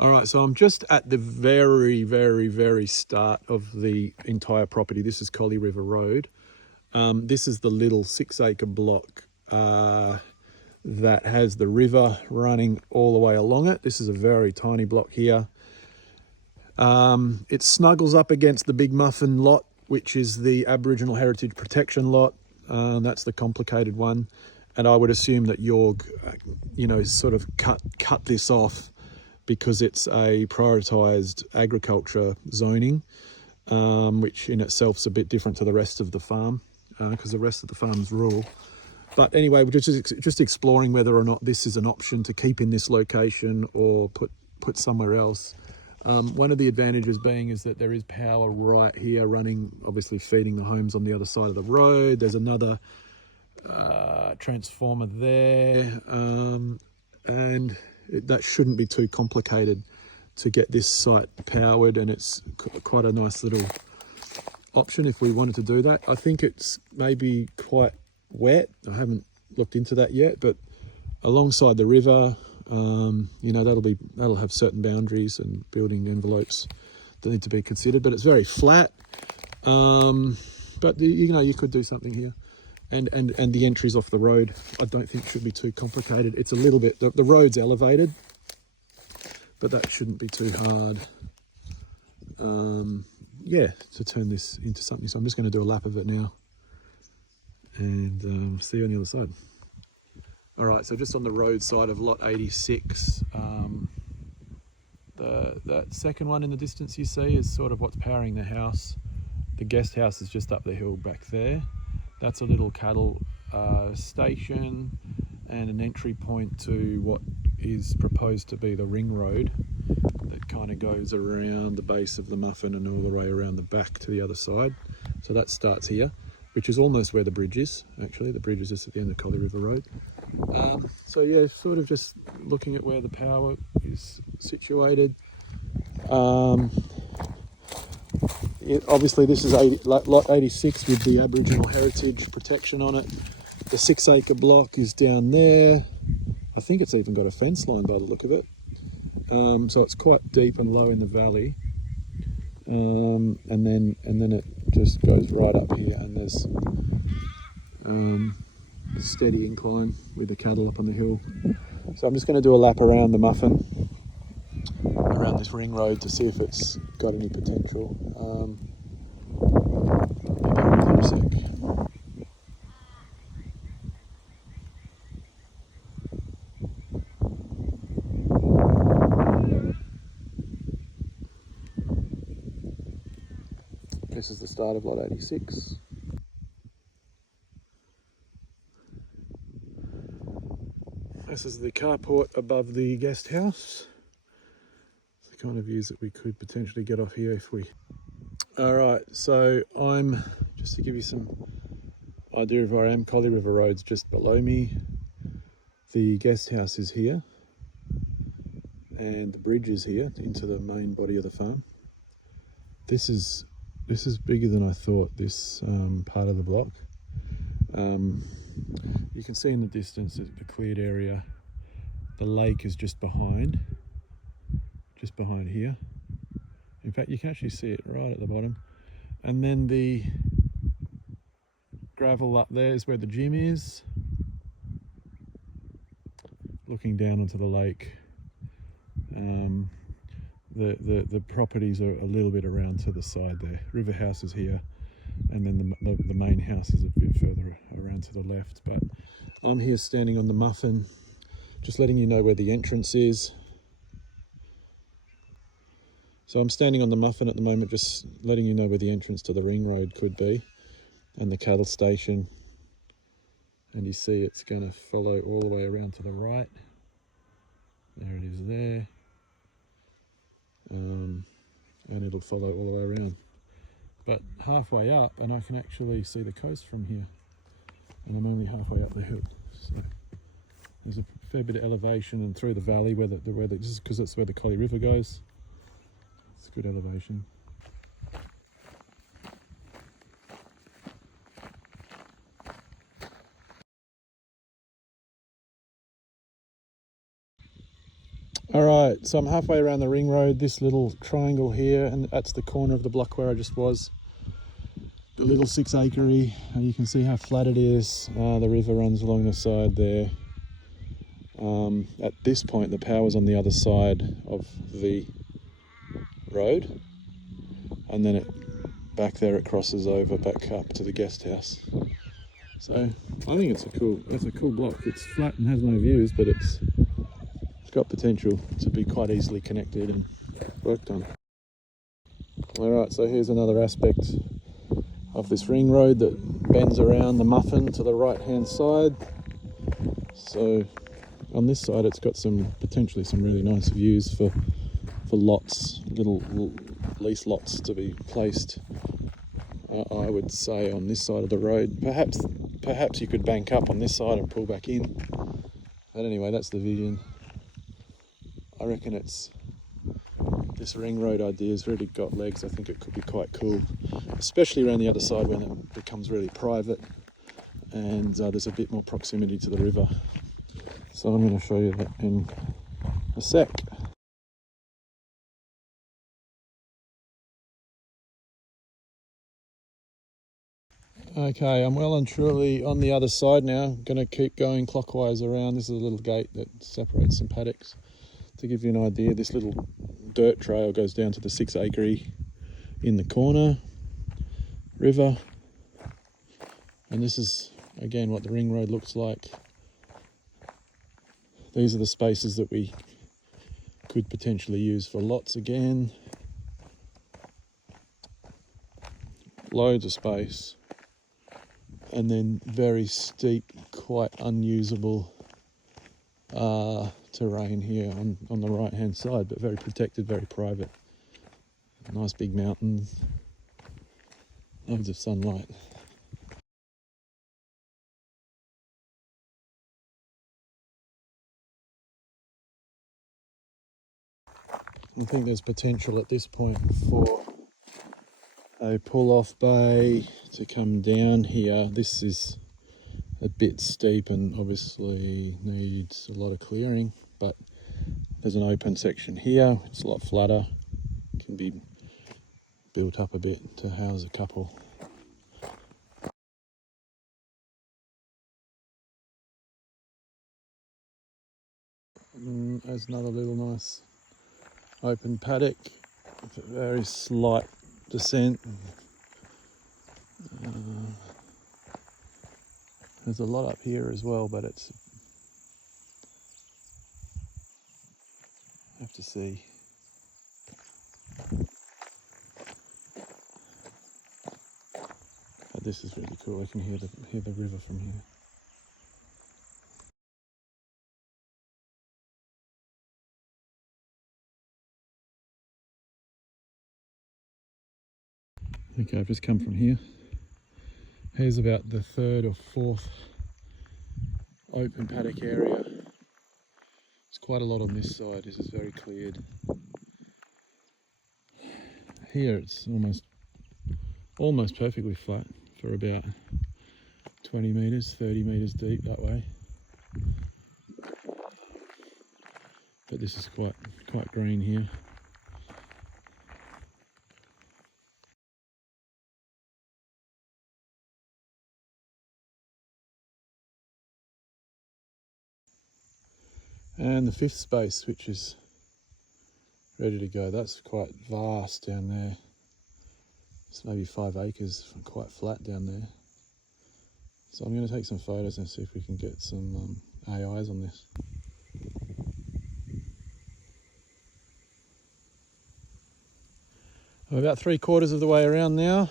All right, so I'm just at the very start of the entire property. This is Collie River Road. This is the little 6-acre block that has the river running all the way along it. This is a very tiny block here. It snuggles up against the Big Muffin lot, which is the Aboriginal Heritage Protection lot. That's the complicated one. And I would assume that Yorg, sort of cut this off because it's a prioritised agriculture zoning, which in itself is a bit different to the rest of the farm, because the rest of the farm is rural. But anyway, we're just exploring whether or not this is an option to keep in this location or put somewhere else. One of the advantages being is that there is power right here running, obviously feeding the homes on the other side of the road. There's another transformer there, and that shouldn't be too complicated to get this site powered, and it's quite a nice little option if we wanted to do that. I think it's maybe quite wet. I haven't looked into that yet, but alongside the river, that'll have certain boundaries and building envelopes that need to be considered, but it's very flat. But you could do something here. And the entries off the road, I don't think should be too complicated. It's a little bit, the road's elevated, but that shouldn't be too hard, to turn this into something. So I'm just going to do a lap of it now and see you on the other side. All right, so just on the road side of lot 86, that second one in the distance you see is sort of what's powering the house. The guest house is just up the hill back there. That's a little cattle station and an entry point to what is proposed to be the ring road that kind of goes around the base of the Muffin and all the way around the back to the other side. So that starts here, which is almost where the bridge is. Actually, the bridge is just at the end of Collie River Road. So yeah, sort of just looking at where the power is situated. Obviously this is lot 86 with the Aboriginal Heritage Protection on it. The 6-acre block is down there. I think it's even got a fence line by the look of it. So it's quite deep and low in the valley. And then it just goes right up here, and there's a steady incline with the cattle up on the hill. So I'm just going to do a lap around the Muffin, around this ring road, to see if it's got any potential. I'll be back with you in a sec. This is the start of lot 86. This is the carport above the guest house. It's the kind of views that we could potentially get off here if we... All right, so I'm, just to give you some idea of where I am, Collie River Road's just below me. The guest house is here, and the bridge is here into the main body of the farm. This is bigger than I thought, this part of the block. You can see in the distance the cleared area. The lake is just behind here. In fact, you can actually see it right at the bottom. And then the gravel up there is where the gym is, looking down onto the lake. The properties are a little bit around to the side there. River House is here, and then the main house is a bit further around to the left. But I'm here standing on the Muffin, just letting you know where the entrance is. So I'm standing on the Muffin at the moment, just letting you know where the entrance to the ring road could be, and the cattle station. And you see it's going to follow all the way around to the right. There it is there. And it'll follow all the way around. But halfway up, and I can actually see the coast from here. And I'm only halfway up the hill. So there's a fair bit of elevation, and through the valley just because that's where the Collie River goes. It's good elevation. All right, So I'm halfway around the ring road, this little triangle here, and that's the corner of the block where I just was. The little 6 acre-y, and you can see how flat it is. The river runs along the side there. At this point, the power's on the other side of the road, and then back there it crosses over back up to the guest house. So I think it's a cool block. It's flat and has no views, but it's got potential to be quite easily connected and worked on. All right, so here's another aspect of this ring road that bends around the Muffin to the right hand side. So on this side it's got potentially some really nice views for lots, little lease lots to be placed, I would say, on this side of the road. Perhaps you could bank up on this side and pull back in, but anyway, that's the vision. I reckon this ring road idea has really got legs. I think it could be quite cool, especially around the other side when it becomes really private and there's a bit more proximity to the river. So I'm going to show you that in a sec. Okay, I'm well and truly on the other side now. I'm going to keep going clockwise around. This is a little gate that separates some paddocks. To give you an idea, this little dirt trail goes down to the 6 acre-y in the corner, river. And this is, again, what the ring road looks like. These are the spaces that we could potentially use for lots again. Loads of space. And then very steep, quite unusable terrain here on the right hand side, but very protected, very private. Nice big mountains, loads of sunlight. I think there's potential at this point for a pull-off bay to come down here. This is a bit steep and obviously needs a lot of clearing, but there's an open section here. It's a lot flatter, can be built up a bit to house a couple. There's another little nice open paddock, very slight descent. There's a lot up here as well, but it's, I have to see. But this is really cool. I can hear the river from here. Okay, I've just come from here. Here's about the 3rd or 4th open paddock area. There's quite a lot on this side. This is very cleared. Here it's almost perfectly flat for about 20 metres, 30 metres deep that way. But this is quite green here. And the 5th space, which is ready to go, that's quite vast down there. It's maybe 5 acres, quite flat down there. So I'm going to take some photos and see if we can get some AIs on this. I'm about 3/4 of the way around now.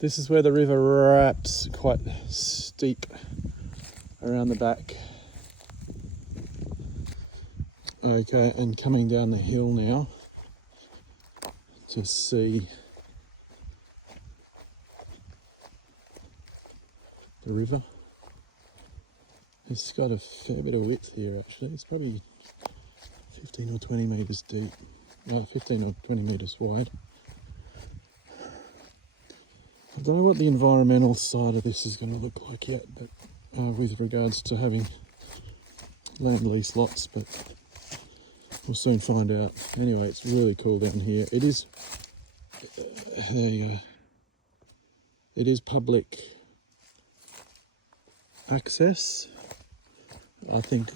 This is where the river wraps quite steep around the back. Okay, and coming down the hill now to see the river. It's got a fair bit of width here actually. It's probably 15 or 20 metres deep, 15 or 20 metres wide. I don't know what the environmental side of this is going to look like yet, but with regards to having land lease lots, but We'll soon find out. Anyway, it's really cool down here. It is, there you go. It is public access. I think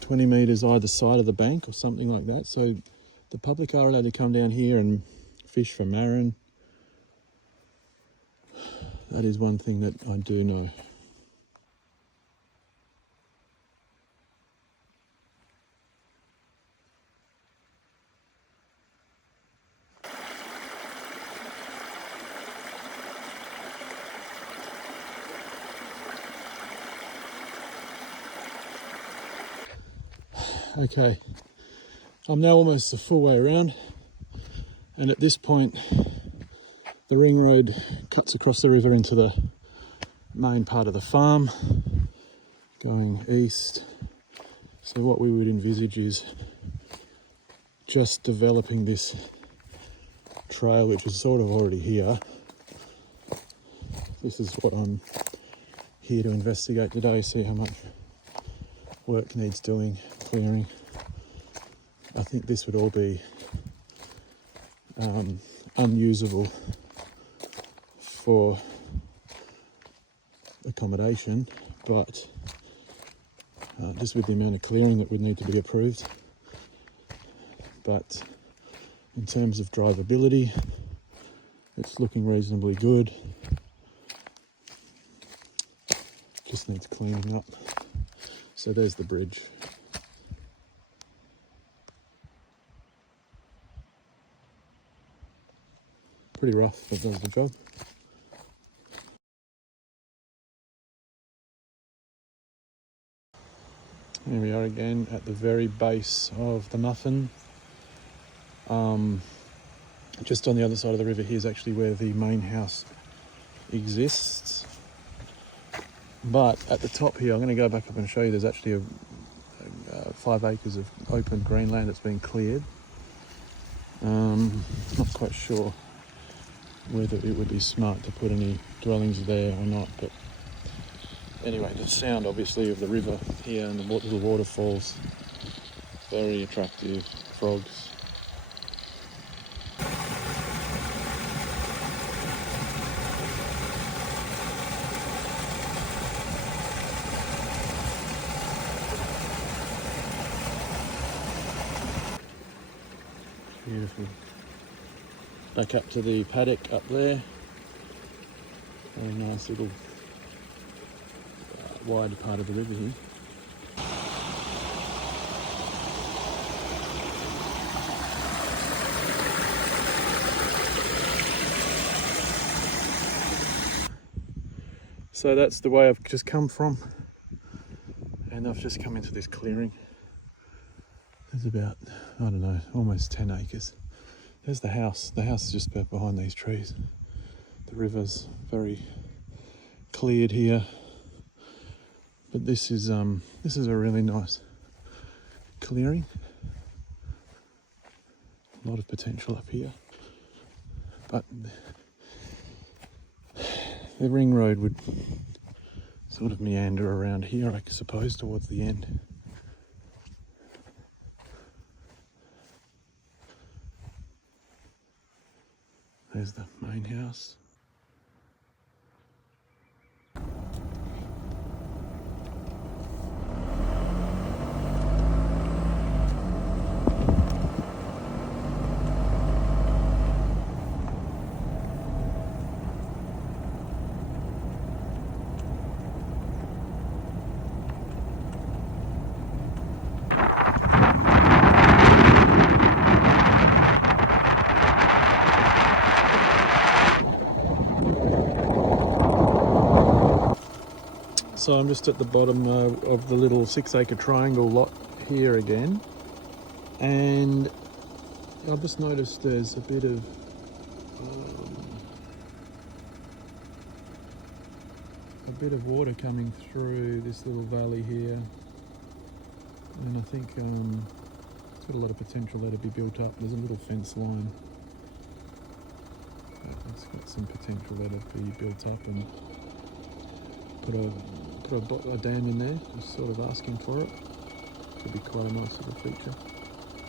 20 metres either side of the bank or something like that. So the public are allowed to come down here and fish for marron. That is one thing that I do know. Okay, I'm now almost the full way around, and at this point the ring road cuts across the river into the main part of the farm going east. So what we would envisage is just developing this trail, which is sort of already here. This is what I'm here to investigate today, see how much work needs doing, clearing. I think this would all be unusable for accommodation, but just with the amount of clearing that would need to be approved. But in terms of drivability, it's looking reasonably good. Just needs cleaning up. So there's the bridge. Pretty rough, but does the job. Here we are again at the very base of the Muffin. Just on the other side of the river here is actually where the main house exists. But at the top here, I'm going to go back up and show you, there's actually 5 acres of open green land that's been cleared. Not quite sure whether it would be smart to put any dwellings there or not, but anyway, the sound obviously of the river here and the little waterfalls, very attractive. Frogs. Beautiful. Back up to the paddock up there. Very nice little wide part of the river here. So that's the way I've just come from, and I've just come into this clearing. There's about, I don't know, almost 10 acres. There's the house. The house is just about behind these trees. The river's very cleared here, but this is a really nice clearing. A lot of potential up here, but the ring road would sort of meander around here, I suppose, towards the end. There's the main house. So I'm just at the bottom of the little 6-acre triangle lot here again, and I've just noticed there's a bit of water coming through this little valley here, and I think it's got a lot of potential there to be built up. There's a little fence line. It's got some potential there to be built up, and put a dam in there, just sort of asking for it. Could be quite a nice little feature.